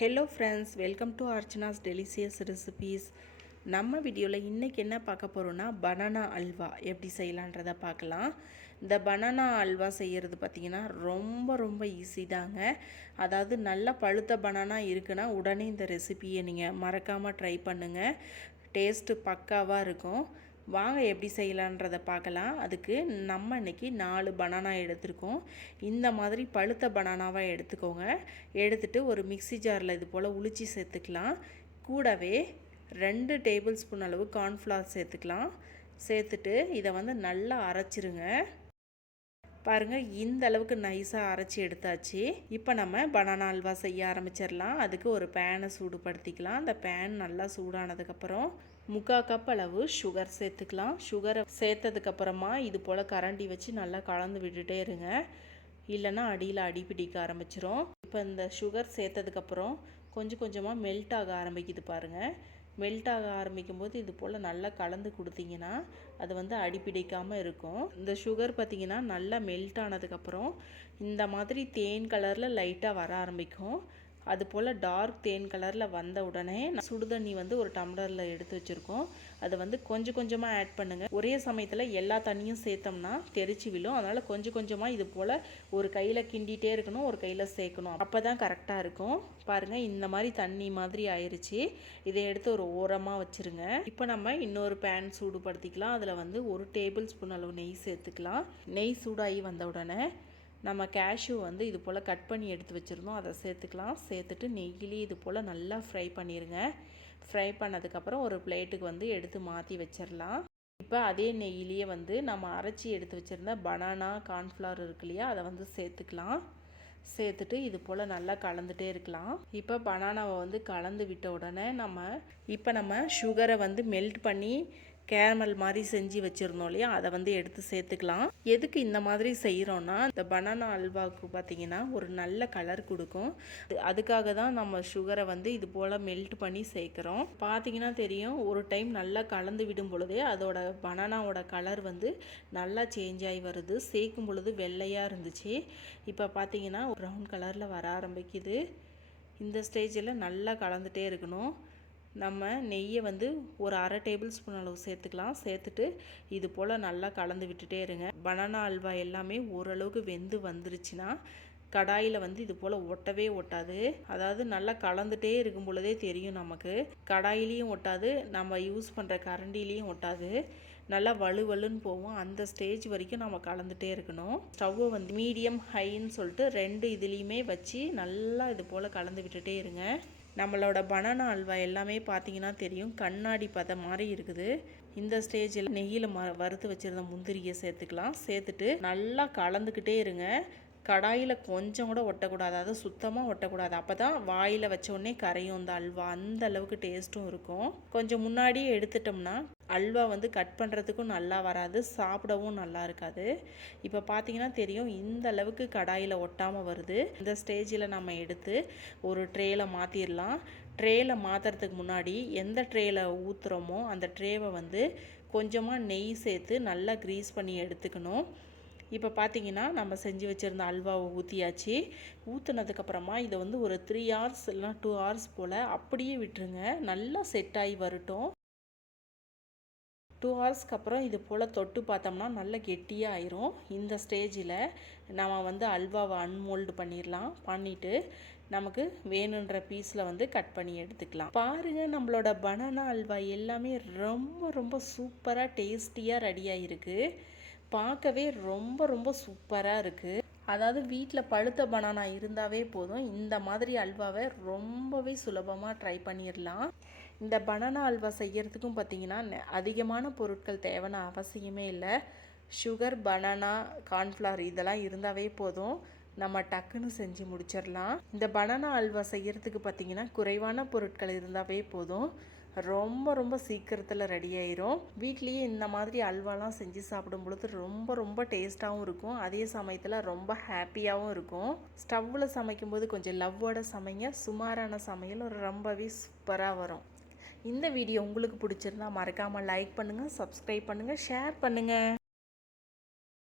Hello friends welcome to Archana's delicious recipes நம்ம வீடியோவில் இன்றைக்கி என்ன பார்க்க போகிறோன்னா பனானா அல்வா எப்படி செய்யலான்றதை பார்க்கலாம். இந்த பனானா அல்வா செய்கிறது பார்த்திங்கன்னா ரொம்ப ரொம்ப ஈஸி தாங்க. அதாவது நல்ல பழுத்த பனானா இருக்குன்னா உடனே இந்த ரெசிபியை நீங்கள் மறக்காமல் ட்ரை பண்ணுங்கள் டேஸ்ட்டு பக்காவாக இருக்கும். வாங்க எப்படி செய்யலான்றதை பார்க்கலாம். அதுக்கு நம்ம இன்றைக்கி நாலு பனானா எடுத்திருக்கோம். இந்த மாதிரி பழுத்த பனானாவாக எடுத்துக்கோங்க. எடுத்துகிட்டு ஒரு மிக்சி ஜாரில் இது போல் உளிச்சி சேர்த்துக்கலாம். கூடவே ரெண்டு டேபிள் ஸ்பூன் அளவு கார்ன்ஃப்ளவர் சேர்த்துக்கலாம். சேர்த்துட்டு இதை வந்து நல்லா அரைச்சிருங்க. பாருங்கள் இந்த அளவுக்கு நைஸாக அரைச்சி எடுத்தாச்சு. இப்போ நம்ம பனானா அல்வா செய்ய ஆரம்பிச்சிடலாம். அதுக்கு ஒரு பேனை சூடுபடுத்திக்கலாம். அந்த பேன் நல்லா சூடானதுக்கப்புறம் முக்கால் கப் அளவு சுகர் சேர்த்துக்கலாம். சுகரை சேர்த்ததுக்கப்புறமா இது போல் கரண்டி வச்சு நல்லா கலந்து விட்டுட்டே இருங்க. இல்லைன்னா அடியில் அடி பிடிக்க ஆரம்பிச்சிரும். இப்போ இந்த சுகர் சேர்த்ததுக்கப்புறம் கொஞ்சம் கொஞ்சமாக மெல்ட் ஆக ஆரம்பிக்குது பாருங்கள் மெல்ட் ஆக ஆரம்பிக்கும் போது இது போல் நல்லா கலந்து கொடுத்தீங்கன்னா அது வந்து அடிப்பிடிக்காமல் இருக்கும். இந்த சுகர் பார்த்திங்கன்னா நல்லா மெல்ட் ஆனதுக்கப்புறம் இந்த மாதிரி தேன் கலரில் லைட்டாக வர ஆரம்பிக்கும். அது போல் டார்க் தேன் கலரில் வந்த உடனே சுடுதண்ணி வந்து ஒரு டம்ளரில் எடுத்து வச்சுருக்கோம். அதை வந்து கொஞ்சம் கொஞ்சமாக ஆட் பண்ணுங்கள் ஒரே சமயத்தில் எல்லா தண்ணியும் சேர்த்தோம்னா தெரிச்சு விழும். அதனால் கொஞ்சம் கொஞ்சமாக இது போல் ஒரு கையில் கிண்டிகிட்டே இருக்கணும் ஒரு கையில் சேர்க்கணும். அப்போ தான் கரெக்டாக இருக்கும். பாருங்கள் இந்த மாதிரி தண்ணி மாதிரி ஆயிடுச்சு இதை எடுத்து ஒரு ஓரமாக வச்சுருங்க. இப்போ நம்ம இன்னொரு பேன் சூடுபடுத்திக்கலாம். அதில் வந்து ஒரு டேபிள் ஸ்பூன் அளவு நெய் சேர்த்துக்கலாம். நெய் சூடாகி வந்த உடனே நம்ம கேஷ்யூ வந்து இது போல் கட் பண்ணி எடுத்து வச்சுருந்தோம். அதை சேர்த்துக்கலாம். சேர்த்துட்டு நெய்யிலே இது போல் நல்லா ஃப்ரை பண்ணிடுங்க ஃப்ரை பண்ணதுக்கப்புறம் ஒரு பிளேட்டுக்கு வந்து எடுத்து மாற்றி வச்சிடலாம் இப்போ அதே நெய்யிலேயே வந்து நம்ம அரைச்சி எடுத்து வச்சுருந்த பனானா கார்ன்ஃப்ளவர் இருக்கு இல்லையா அதை வந்து சேர்த்துக்கலாம். சேர்த்துட்டு இது போல் நல்லா கலந்துகிட்டே இருக்கலாம். இப்போ பனானாவை வந்து கலந்து விட்ட உடனே நம்ம இப்போ நம்ம சுகரை வந்து மெல்ட் பண்ணி கேரமல் மாதிரி செஞ்சு வச்சுருந்தோம் இல்லையா? அதை வந்து எடுத்து சேர்த்துக்கலாம். எதுக்கு இந்த மாதிரி செய்கிறோன்னா இந்த பனானா அல்வாவுக்கு பார்த்திங்கன்னா ஒரு நல்ல கலர் கொடுக்கும். அதுக்காக தான் நம்ம சுகரை வந்து இது போல் மெல்ட் பண்ணி சேர்க்குறோம். பார்த்தீங்கன்னா தெரியும் ஒரு டைம் நல்லா கலந்து விடும் பொழுதே அதோட பனானாவோட கலர் வந்து நல்லா சேஞ்ச் ஆகி வருது. சேர்க்கும் பொழுது வெள்ளையாக இருந்துச்சு. இப்போ பார்த்தீங்கன்னா ப்ரௌன் கலரில் வர ஆரம்பிக்குது. இந்த ஸ்டேஜில் நல்லா கலந்துகிட்டே இருக்கணும். நம்ம நெய்யை வந்து ஒரு அரை டேபிள் ஸ்பூன் அளவு சேர்த்துக்கலாம். சேர்த்துட்டு இது போல் நல்லா கலந்து விட்டுட்டே இருங்க. பனானா அல்வா எல்லாமே ஓரளவுக்கு வெந்து வந்துருச்சுன்னா கடாயில் வந்து இது போல் ஒட்டவே ஒட்டாது. அதாவது நல்லா கலந்துட்டே இருக்கும் பொழுதே தெரியும் நமக்கு. கடாயிலையும் ஒட்டாது நம்ம யூஸ் பண்ணுற கரண்டிலையும் ஒட்டாது. நல்லா வலுவலுன்னு போவோம் அந்த ஸ்டேஜ் வரைக்கும் நம்ம கலந்துகிட்டே இருக்கணும். ஸ்டவ்வை வந்து மீடியம் ஹைன்னு சொல்லிட்டு ரெண்டு இதுலேயுமே வச்சு நல்லா இது போல் கலந்து விட்டுட்டே இருங்க. நம்மளோட பனானா அல்வா எல்லாமே பார்த்தீங்கன்னா தெரியும். கண்ணாடி பதம் மாதிரி இருக்குது. இந்த ஸ்டேஜில் நெய்யில் ம வறுத்து வச்சுருந்த முந்திரியை சேர்த்துக்கலாம். சேர்த்துட்டு நல்லா கலந்துக்கிட்டே இருங்க. கடாயில் கொஞ்சம் கூட ஒட்டக்கூடாது. அதாவது சுத்தமாக ஒட்டக்கூடாது. அப்போ தான் வாயில் வச்சோடனே கரையும். இந்த அல்வா அந்த அளவுக்கு டேஸ்ட்டும் இருக்கும். கொஞ்சம் முன்னாடியே எடுத்துட்டோம்னா அல்வா வந்து கட் பண்ணுறதுக்கும் நல்லா வராது. சாப்பிடவும் நல்லா இருக்காது. இப்போ பார்த்தீங்கன்னா தெரியும் இந்த அளவுக்கு கடாயில் ஒட்டாமல் வருது. இந்த ஸ்டேஜில் நம்ம எடுத்து ஒரு ட்ரேயில் மாற்றிடலாம் ட்ரேயில் மாற்றுறதுக்கு முன்னாடி எந்த ட்ரேயில் ஊற்றுறோமோ அந்த ட்ரேவை வந்து கொஞ்சமாக நெய் சேர்த்து நல்லா க்ரீஸ் பண்ணி எடுத்துக்கணும். இப்போ பார்த்தீங்கன்னா நம்ம செஞ்சு வச்சுருந்த அல்வாவை ஊற்றியாச்சு ஊற்றுனதுக்கப்புறமா இதை வந்து ஒரு த்ரீ ஹவர்ஸ் இல்லைனா டூ ஹவர்ஸ் போல் அப்படியே விட்டுருங்க. நல்லா செட் ஆகி வரட்டும். டூ ஹவர்ஸ்க்கு அப்புறம் இது போல் தொட்டு பார்த்தோம்னா நல்லா கெட்டியாக ஆயிரும். இந்த ஸ்டேஜில் நம்ம வந்து அல்வாவை அன்மோல்டு பண்ணிடலாம். பண்ணிவிட்டு நமக்கு வேணுன்ற பீஸில் வந்து கட் பண்ணி எடுத்துக்கலாம். பாருங்கள் நம்மளோட பனானா அல்வா எல்லாமே ரொம்ப ரொம்ப சூப்பராக டேஸ்டியாக ரெடியாக இருக்குது பார்க்கவே ரொம்ப ரொம்ப சூப்பராக இருக்குது அதாவது வீட்டில் பழுத்த பனானா இருந்தாவே போதும். இந்த மாதிரி அல்வாவை ரொம்பவே சுலபமாக ட்ரை பண்ணிடலாம் இந்த பனானா அல்வா செய்கிறதுக்கும் பார்த்திங்கன்னா அதிகமான பொருட்கள் தேவைன்னு அவசியமே இல்லை. சுகர் பனானா கார்ன்ஃப்ளவர் இதெல்லாம் இருந்தாவே போதும். நம்ம டக்குன்னு செஞ்சு முடிச்சிடலாம் இந்த பனானா அல்வா செய்கிறதுக்கு பார்த்திங்கன்னா குறைவான பொருட்கள் இருந்தாவே போதும். ரொம்ப ரொம்ப சீக்கிரத்தில் ரெடி ஆயிரும். வீட்லேயே இந்த மாதிரி அல்வாலாம் செஞ்சு சாப்பிடும் பொழுது ரொம்ப ரொம்ப டேஸ்ட்டாகவும் இருக்கும். அதே சமயத்தில் ரொம்ப ஹாப்பியாகவும் இருக்கும். ஸ்டவ்வில் சமைக்கும்போது கொஞ்சம் லவ்வோட சமைங்க. சுமாரான சமையல் ரொம்பவே சூப்பராக வரும். இந்த வீடியோ உங்களுக்கு பிடிச்சிருந்தா மறக்காமல் லைக் பண்ணுங்கள் சப்ஸ்கிரைப் பண்ணுங்கள் ஷேர் பண்ணுங்கள்